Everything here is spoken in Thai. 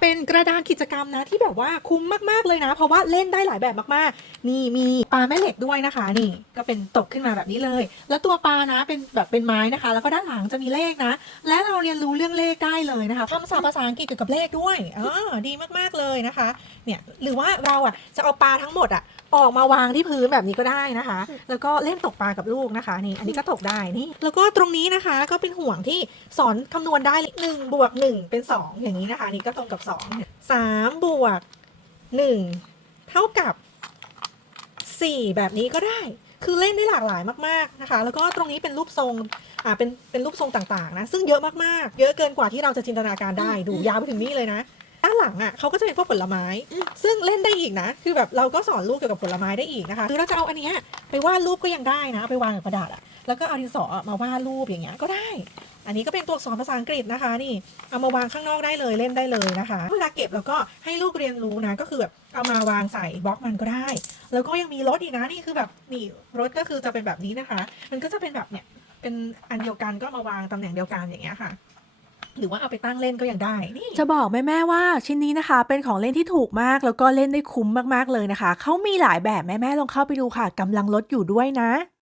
เป็นกระดานกิจกรรมนะที่แบบว่าคุ้มมากๆเลยนะ เพราะว่าเล่นได้หลายแบบมากๆ นี่มีปลาแม่เหล็กด้วยนะคะ นี่ก็เป็นตกขึ้นมาแบบนี้เลย แล้วตัวปลานะเป็นแบบเป็นไม้นะคะ แล้วก็ด้านหลังจะมีเลขนะ และเราเรียนรู้เรื่องเลขได้เลยนะคะคำศัพท์ภาษาอังกฤษเกี่ยวกับเลขด้วยอ๋อดีมากๆเลยนะคะ เนี่ยหรือว่าเราอะจะเอาปลาทั้งหมดอะออกมาวางที่พื้นแบบนี้ก็ได้นะคะ แล้วก็เล่นตกปลากับลูกนะคะนี่ อันนี้ก็ตกได้นี่ แล้วก็ตรงนี้นะคะก็เป็นห่วงที่สอนคำนวณได้หนึ่งบวกหนึ่งเป็นสองอย่างนี้นะคะ นี่ก็ตรงกับสองสามบวกหนึ่งเท่ากับสี่แบบนี้ก็ได้ คือเล่นได้หลากหลายมากๆนะคะ แล้วก็ตรงนี้เป็นรูปทรงอ่าเป็นเป็นรูปทรงต่างๆนะซึ่งเยอะมากๆ เยอะเกินกว่าที่เราจะจินตนาการได้ดูยาวไปถึงนี่เลยนะด้านหลังอะเขาก็จะเป็นพวกผลไม้ ซึ่งเล่นได้อีกนะ คือแบบเราก็สอนลูกเกี่ยวกับผลไม้ได้อีกนะคะ คือเราจะเอาอันเนี้ยไปวาดรูปก็ยังได้นะเอาไปวางกับกระดาษอะ แล้วก็เอาดินสอมาวาดรูปอย่างเงี้ยก็ได้ อันนี้ก็เป็นตัวอักษรภาษาอังกฤษนะคะ นี่เอามาวางข้างนอกได้เลยเล่นได้เลยนะคะ เวลาเก็บแล้วก็ให้ลูกเรียนรู้นะก็คือแบบเอามาวางใส่บล็อกมันก็ได้ แล้วก็ยังมีรถอีกนะนี่คือแบบนี่รถก็คือจะเป็นแบบนี้นะคะ มันก็จะเป็นแบบเนี่ยเป็นอันเดียวกันก็มาวางตำแหน่งเดียวกันอย่างเงี้ยค่ะหรือว่าเอาไปตั้งเล่นก็ยังได้ นี่ จะบอกแม่ๆว่าชิ้นนี้นะคะ เป็นของเล่นที่ถูกมากแล้วก็เล่นได้คุ้มมากๆเลยนะคะ เขามีหลายแบบแม่ๆลองเข้าไปดูค่ะกำลังลดอยู่ด้วยนะ